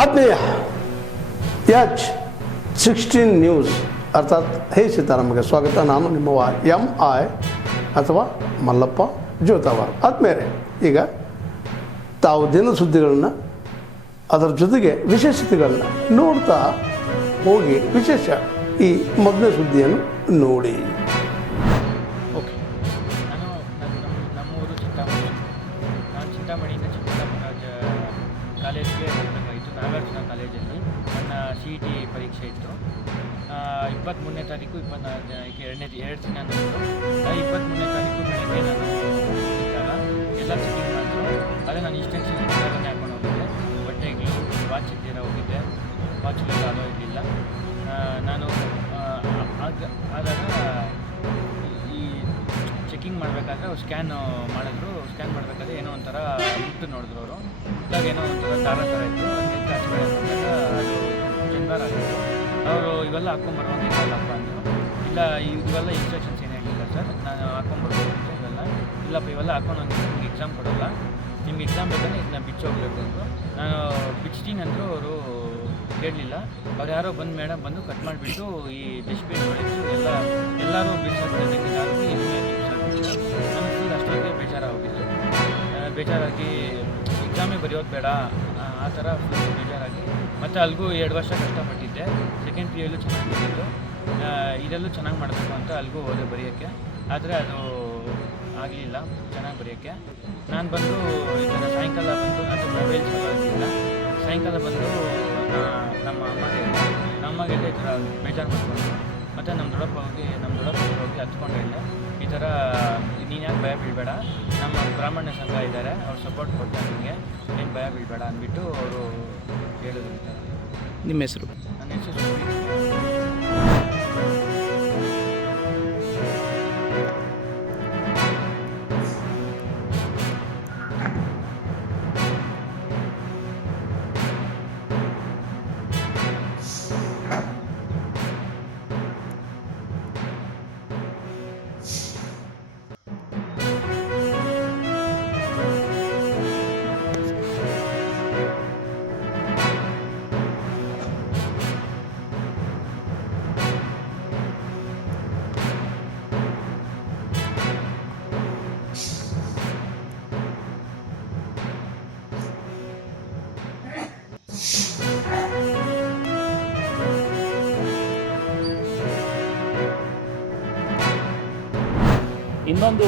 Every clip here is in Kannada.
ಆತ್ಮೀಯ H16 ನ್ಯೂಸ್ ಅರ್ಥಾತ್ ಹೇ ಸೀತಾರಾಮಗೆ ಸ್ವಾಗತ. ನಾನು ನಿಮ್ಮ MI ಅಥವಾ ಮಲ್ಲಪ್ಪ ಜೋತಾವಾರ್. ಆದ್ಮೇಲೆ ಈಗ ತಾವು ದಿನ ಸುದ್ದಿಗಳನ್ನು ಅದರ ಜೊತೆಗೆ ವಿಶೇಷತೆಗಳನ್ನ ನೋಡ್ತಾ ಹೋಗಿ ವಿಶೇಷ ಈ ಮೊದಲನೇ ಸುದ್ದಿಯನ್ನು ನೋಡಿ. ಓಕೆ, ನಮ್ಮೂರು ಚಿಂತಾಮಣಿ. ನಾನು ಚಿಂತಾಮಣಿಯಿಂದ ಚಿಕ್ಕಬಳ್ಳಾಪುರ ಕಾಲೇಜ್ಗೆ ಹೋಗಬೇಕಾಯಿತು. ನಾಗಾರ್ಜುನ ಕಾಲೇಜಲ್ಲಿ ನನ್ನ CET ಪರೀಕ್ಷೆ ಇತ್ತು. 23ನೇ ತಾರೀಕು 2 ದಿನ ನಂತರ 23ನೇ ತಾರೀಕು ಬೆಳಗ್ಗೆ ನಾನು ಇದ್ದಾಗ ಎಲ್ಲ ಚೆಕಿಂಗ್ ಮಾಡಿದ್ರು. ಅದೇ ನಾನು ಇಷ್ಟೆನ್ಷನ್ ಹಾಕೊಂಡು ಹೋಗಿದ್ದೆ. ಬಟ್ಟೆಗಳು ವಾಚ್ ಇದ್ದೀರ ಹೋಗಿದ್ದೆ. ವಾಚಲ್ಲೆಲ್ಲ ಅಲೋ ಇರಲಿಲ್ಲ. ನಾನು ಆದಾಗ ಈ ಚೆಕಿಂಗ್ ಮಾಡಬೇಕಾದ್ರೆ ಅವ್ರು ಸ್ಕ್ಯಾನ್ ಮಾಡಿದ್ರು. ಸ್ಕ್ಯಾನ್ ಮಾಡಬೇಕಾದ್ರೆ ಏನೋ ಒಂಥರ ಮುಟ್ಟು ನೋಡಿದ್ರು ಅವರು. ಇದ್ದಾಗ ಏನೋ ಒಂಥರ ದಾರ ಥರ ಇತ್ತು. ಅದಕ್ಕೆ ಆಚೆ ಅದು ಜನ್ವಾರ ಆಗಿತ್ತು. ಅವರು ಇವೆಲ್ಲ ಹಾಕ್ಕೊಂಬರುವಂಗಿಲ್ಲಪ್ಪ ಅಂದರು. ಇಲ್ಲ, ಇವೆಲ್ಲ ಇನ್ಸ್ಟ್ರಕ್ಷನ್ಸ್ ಏನು ಹೇಳಿಲ್ಲ ಸರ್, ನಾನು ಹಾಕ್ಕೊಂಬರ್ಬೋದು ಅಂತ. ಇಲ್ಲಪ್ಪ, ಇವೆಲ್ಲ ಹಾಕೊಂಡು ಹೋಗಿ ನಿಮ್ಗೆ ಎಕ್ಸಾಮ್ ಕೊಡೋಲ್ಲ, ನಿಮ್ಗೆ ಎಕ್ಸಾಮ್ ಬೇಕಂದ್ರೆ ಇದನ್ನ ಬಿಚ್ಚಿ ಹೋಗ್ಬೇಕು ಅಂದರು. ನಾನು ಬಿಚ್ತೀನಿ ಅಂದರು. ಅವರು ಕೇಳಲಿಲ್ಲ. ಅವ್ರು ಯಾರೋ ಮೇಡಮ್ ಬಂದು ಕಟ್ ಮಾಡಿಬಿಟ್ಟು ಈ ಡಸ್ಟ್ಬಿನ್ ಹೊಡೆದು ಎಲ್ಲರೂ ಬಿಸಾಕ್ತಿದ್ದಕ್ಕೆ ಹಾಕಿ ಇದನ್ನೇ ಬಿಸಾಕ್ಬಿಟ್ಟು ನನಗೆ ಫುಲ್ ಅಷ್ಟೊಂದೇ ಬೇಜಾರಾಗಿತ್ತು. ಬೇಜಾರಾಗಿ ಎಕ್ಸಾಮೇ ಬರೆಯೋದು ಬೇಡ ಆ ಥರ ಫುಲ್ ಬೇಜಾರಾಗಿ ಮತ್ತು ಅಲ್ಲಿಗೂ 2 ವರ್ಷ ಕಷ್ಟಪಟ್ಟಿದ್ದೆ. ಸೆಕೆಂಡ್ PU ಯಲ್ಲೂ ಚೆನ್ನಾಗಿ ಬಂದಿತ್ತು. ಇದರಲ್ಲೂ ಚೆನ್ನಾಗಿ ಮಾಡಬೇಕು ಅಂತ ಅಲ್ಲಿಗೂ ಹೋದೆ ಬರೆಯೋಕ್ಕೆ. ಆದರೆ ಅದು ಆಗಲಿಲ್ಲ ಚೆನ್ನಾಗಿ ಬರೆಯೋಕ್ಕೆ. ನಾನು ಬಂದು ಈ ಥರ ಸಾಯಂಕಾಲ ಬಂದು ಅದು ಮೊಬೈಲ್ ಚಲೋದಿಲ್ಲ. ಸಾಯಂಕಾಲ ಬಂದು ನಮ್ಮ ಅಮ್ಮಗೆ ಈ ಥರ ಬೇಜಾರು ಮಾಡ್ಕೊಂಡು ಮತ್ತು ನಮ್ಮ ದೊಡ್ಡಪ್ಪ ಹೋಗಿ ಹತ್ಕೊಂಡು ಹೇಳಿದೆ, ಈ ಥರ ನೀನು ಯಾಕೆ ಭಯ ಬೀಳಬೇಡ, ನಮ್ಮ ಬ್ರಾಹ್ಮಣ ಸಂಘ ಇದ್ದಾರೆ, ಅವ್ರು ಸಪೋರ್ಟ್ ಕೊಡ್ತಾರೆ ನಿಮಗೆ, ಏನು ಭಯ ಬೀಳಬೇಡ ಅಂದ್ಬಿಟ್ಟು ಅವರು ಹೇಳಿದ್ರು. ಈ ಥರ. ನಿಮ್ಮ ಹೆಸರು? ನನ್ನ ಹೆಸರು ಇನ್ನೊಂದು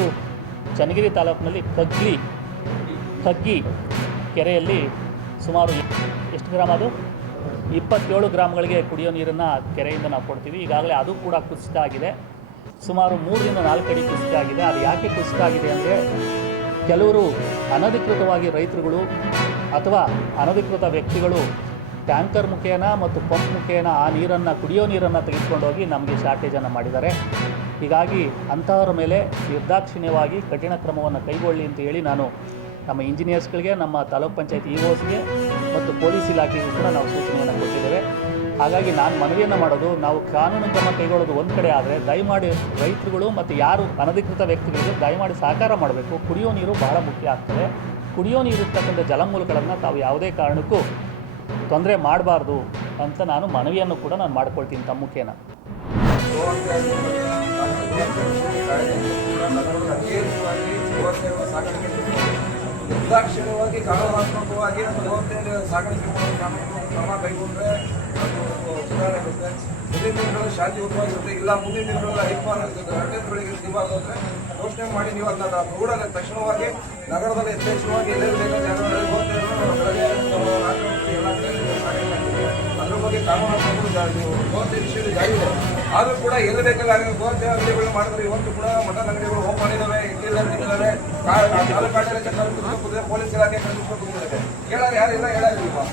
ಚನ್ನಗಿರಿ ತಾಲೂಕಿನಲ್ಲಿ ಕಗ್ಗಿ ಕೆರೆಯಲ್ಲಿ ಸುಮಾರು ಎಷ್ಟು ಗ್ರಾಮ, ಅದು 27 ಗ್ರಾಮಗಳಿಗೆ ಕುಡಿಯೋ ನೀರನ್ನು ಕೆರೆಯಿಂದ ನಾವು ಕೊಡ್ತೀವಿ. ಈಗಾಗಲೇ ಅದು ಕೂಡ ಕುಸಿತ ಆಗಿದೆ. ಸುಮಾರು 3 ರಿಂದ 4 ಅಡಿ ಕುಸಿತ ಆಗಿದೆ. ಅದು ಯಾಕೆ ಕುಸಿತ ಆಗಿದೆ ಅಂದರೆ, ಕೆಲವರು ಅನಧಿಕೃತವಾಗಿ ರೈತರುಗಳು ಅಥವಾ ಅನಧಿಕೃತ ವ್ಯಕ್ತಿಗಳು ಟ್ಯಾಂಕರ್ ಮುಖೇನ ಮತ್ತು ಪಂಪ್ ಮುಖೇನ ಆ ನೀರನ್ನು, ಕುಡಿಯೋ ನೀರನ್ನು ತೆಗೆದುಕೊಂಡೋಗಿ ನಮಗೆ ಶಾರ್ಟೇಜನ್ನು ಮಾಡಿದ್ದಾರೆ. ಹೀಗಾಗಿ ಅಂತಹವರ ಮೇಲೆ ನಿರ್ದಾಕ್ಷಿಣ್ಯವಾಗಿ ಕಠಿಣ ಕ್ರಮವನ್ನು ಕೈಗೊಳ್ಳಿ ಅಂತ ಹೇಳಿ ನಾನು ನಮ್ಮ ಇಂಜಿನಿಯರ್ಸ್ಗಳಿಗೆ, ನಮ್ಮ ತಾಲೂಕ್ ಪಂಚಾಯತ್ EOಸ್ಗೆ ಮತ್ತು ಪೊಲೀಸ್ ಇಲಾಖೆಗೂ ಕೂಡ ನಾವು ಸೂಚನೆಯನ್ನು ಕೊಟ್ಟಿದ್ದೇವೆ. ಹಾಗಾಗಿ ನಾನು ಮನವಿಯನ್ನು ಮಾಡೋದು, ನಾವು ಕಾನೂನು ಕ್ರಮ ಕೈಗೊಳ್ಳೋದು ಒಂದು ಕಡೆ ಆದರೆ, ದಯಮಾಡಿ ರೈತರುಗಳು ಮತ್ತು ಯಾರು ಅನಧಿಕೃತ ವ್ಯಕ್ತಿಗಳಿಗೆ ದಯಮಾಡಿ ಸಹಕಾರ ಮಾಡಬೇಕು. ಕುಡಿಯೋ ನೀರು ಬಹಳ ಮುಖ್ಯ ಆಗ್ತದೆ. ಕುಡಿಯೋ ನೀರು ಇರ್ತಕ್ಕಂಥ ಜಲಮೂಲಗಳನ್ನು ತಾವು ಯಾವುದೇ ಕಾರಣಕ್ಕೂ ತೊಂದರೆ ಮಾಡಬಾರ್ದು ಅಂತ ನಾನು ಮನವಿಯನ್ನು ಕೂಡ ನಾನು ಮಾಡ್ಕೊಳ್ತೀನಿ ತಮ್ಮ ಮುಖೇನ. ನಿರ್ದಾಕ್ಷಿಣ್ಯವಾಗಿ ಕಾನೂನಾತ್ಮಕವಾಗಿ ಗೋಹತ್ಯೆ ಸಾಗಾಣಿಕೆ ಮಾಡೋ ಕಾನೂನು ಕ್ರಮ ಕೈಗೊಂಡ್ರೆ ಅದು ಸುಧಾರಣೆ ಆಗುತ್ತೆ. ಮುಂದಿನ ದಿನಗಳಲ್ಲಿ ಶಾಂತಿಯುತವಾಗಿರುತ್ತೆ. ಇಲ್ಲ ಮುಂದಿನ ದಿನಗಳಲ್ಲಿ ಅಡ್ಡೆಗಳಿಗೆ ಇವಾಗುತ್ತೆ ಘೋಷಣೆ ಮಾಡಿ ನೀವು ಅದನ್ನ ಕೂಡಲೇ ತಕ್ಷಣವಾಗಿ ನಗರದಲ್ಲಿ ಯಥೇಚ್ಛವಾಗಿ ಎಲ್ಲರೂ ಬೇಕಾದ ಜಾಗಗಳಲ್ಲಿ ಅದ್ರ ಬಗ್ಗೆ ಕಾನೂನಾತ್ಮಕ ಗೋಹತ್ಯೆ ವಿಷಯದಲ್ಲಿ ಜಾರಿ ಇದೆ. ಆದರೂ ಕೂಡ ಎಲ್ಲಿ ಬೇಕಾದ್ರೆ ಗೋಹತ್ಯೆ ಅಂಗಡಿಗಳು ಮಾಡಿದ್ರೆ ಇವತ್ತು ಕೂಡ ಮಟನ್ ಅಂಗಡಿಗಳು ಓಪನ್ ಮಾಡಿದ್ದಾವೆ, ಇಟ್ಟಿದ್ದಾರೆ, ಪೊಲೀಸ್ ಇಲಾಖೆ ಕಳಿಸ್ಬೇಕು. ಹೇಳೋರು ಯಾರಿಲ್ಲ, ಹೇಳೋದಿಲ್ವಾ?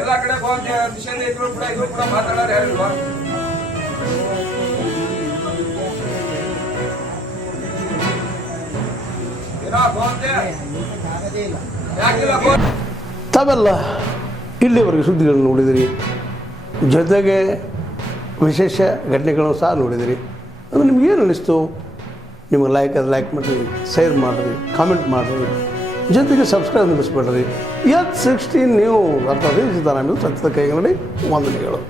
ಎಲ್ಲ ಕಡೆ ಗೋಹತ್ಯೆ ದಿಶೆಯಲ್ಲಿ ಇದ್ರು ಕೂಡ ಇದು ಕೂಡ ಮಾತಾಡೋರು ಯಾರಿಲ್ವಾ? ಏನೋ ಗೋಹತ್ಯೆ ಯಾಕಿಲ್ಲ? ತಾವೆಲ್ಲ ಇಲ್ಲಿವರೆಗೆ ಸುದ್ದಿಗಳನ್ನು ನೋಡಿದಿರಿ, ಜೊತೆಗೆ ವಿಶೇಷ ಘಟನೆಗಳನ್ನು ಸಹ ನೋಡಿದಿರಿ. ಅದು ನಿಮ್ಗೇನು ಅನ್ನಿಸ್ತು? ನಿಮಗೆ ಲೈಕ್ ಮಾಡಿರಿ, ಶೇರ್ ಮಾಡಿರಿ, ಕಾಮೆಂಟ್ ಮಾಡಿರಿ. ಜೊತೆಗೆ ಸಬ್ಸ್ಕ್ರೈಬ್ ನಿಲ್ಲಿಸ್ಬೇಡ್ರಿ. H16 ನ್ಯೂಸ್ ಅರ್ಥಾತ್ ಸತ್ಯದ ಕೈಗನ್ನಡಿ ವಂದನೆಗಳು.